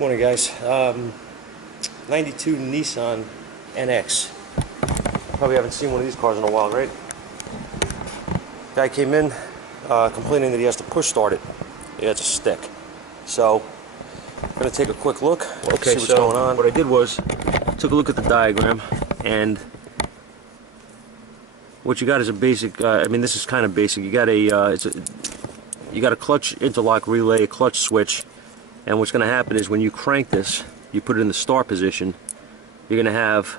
Morning, guys. 92 Nissan NX. Probably haven't seen one of these cars in a while, right? Guy came in complaining that he has to push start it. He has a stick. So, I'm going to take a quick look, see what's going on. What I did was, took a look at the diagram, and what you got is a basic, I mean this is kind of basic, you got a, you got a clutch interlock relay, a clutch switch, and what's going to happen is when you crank this, you put it in the start position, you're going to have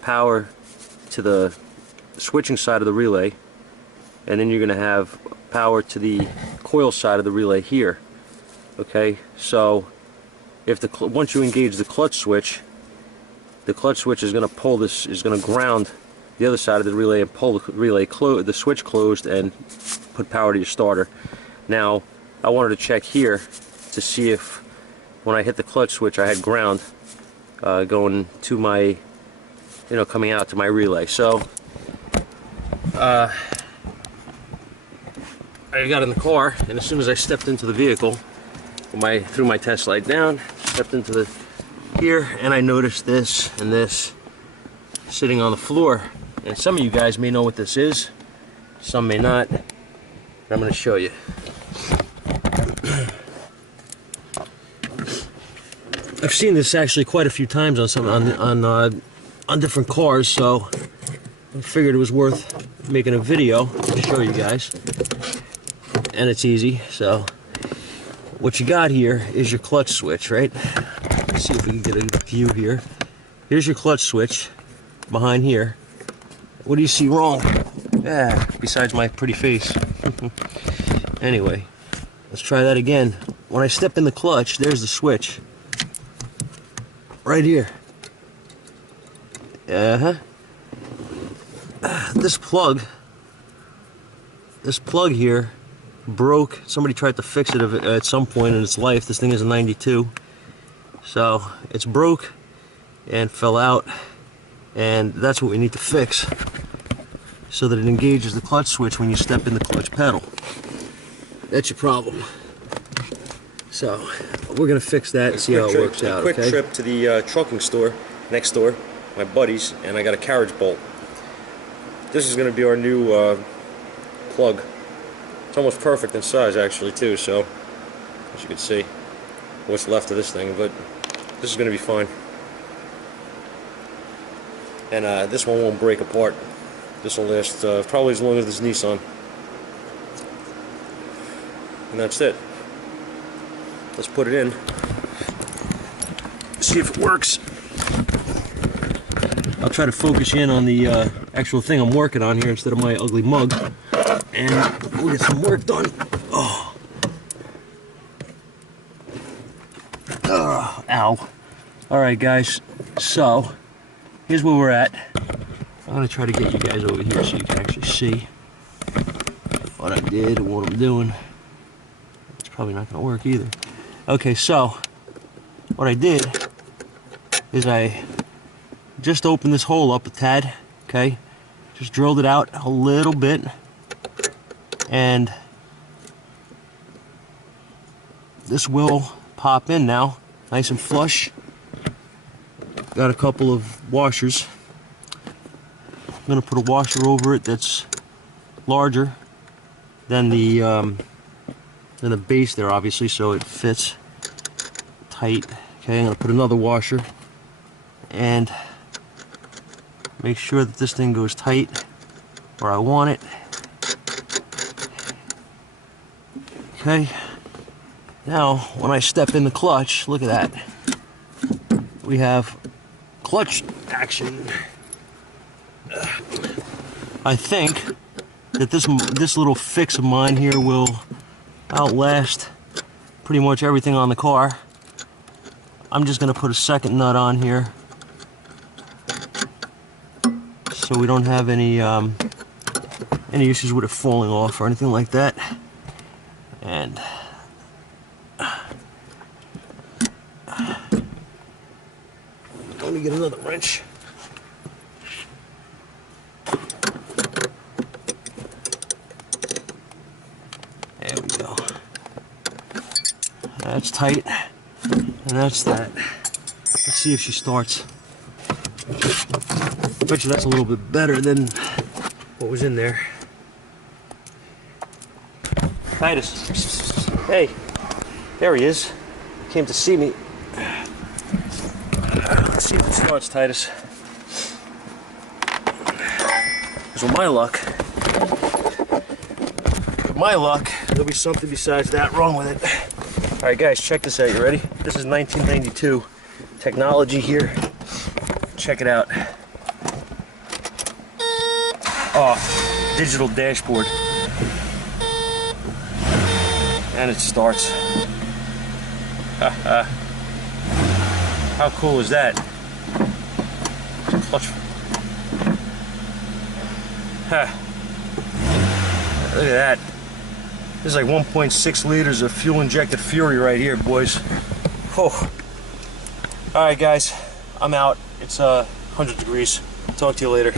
power to the switching side of the relay, and then you're going to have power to the coil side of the relay here. Okay, so if the once you engage the clutch switch is going to pull this, is going to ground the other side of the relay and pull the relay the switch closed and put power to your starter. Now, I wanted to check here to see if when I hit the clutch switch I had ground going to my, coming out to my relay. So I got in the car, and as soon as I stepped into the vehicle, threw my test light down, stepped into the here, and I noticed this and this sitting on the floor. And some of you guys may know what this is, some may not. I'm going to show you. I've seen this actually quite a few times on different cars, so I figured it was worth making a video to show you guys. And it's easy. So what you got here is your clutch switch, right? Let's see if we can get a view here. Here's your clutch switch behind here. What do you see wrong? Yeah, besides my pretty face. Anyway, let's try that again. When I step in the clutch, there's the switch. Right here. This plug here broke. Somebody tried to fix it at some point in its life. This thing is a 92. So it's broke and fell out, and that's what we need to fix so that it engages the clutch switch when you step in the clutch pedal. That's your problem. So we're gonna fix that and see how it works out. A quick trip to the trucking store next door, my buddies, and I got a carriage bolt. This is gonna be our new plug. It's almost perfect in size actually too, so as you can see what's left of this thing, but this is gonna be fine. And this one won't break apart. This will last probably as long as this Nissan. And that's it. Let's put it in, see if it works. I'll try to focus in on the actual thing I'm working on here instead of my ugly mug, and we'll get some work done. Oh. Ow. Alright guys, so here's where we're at. I'm going to try to get you guys over here so you can actually see what I did and what I'm doing. It's probably not going to work either. Okay, so what I did is I just opened this hole up a tad, okay? Just drilled it out a little bit, and this will pop in now, nice and flush. Got a couple of washers. I'm going to put a washer over it that's larger than the base there, obviously, so it fits tight. Okay, I'm going to put another washer and make sure that this thing goes tight where I want it. Okay, now when I step in the clutch, look at that. We have clutch action. I think that this little fix of mine here will outlast pretty much everything on the car. I'm just going to put a second nut on here so we don't have any issues with it falling off or anything like that. And let me get another wrench. There we go. That's tight. And that's that. Let's see if she starts. Bet you that's a little bit better than what was in there. Titus. Hey. There he is. Came to see me. Let's see if it starts, Titus. Because with my luck, there'll be something besides that wrong with it. Alright guys, check this out. You ready? This is 1992 technology here. Check it out. Oh, digital dashboard. And it starts. How cool is that? Clutch. Look at that. This is like 1.6 liters of fuel injected fury right here, boys. Oh. Alright guys, I'm out. It's 100 degrees. Talk to you later.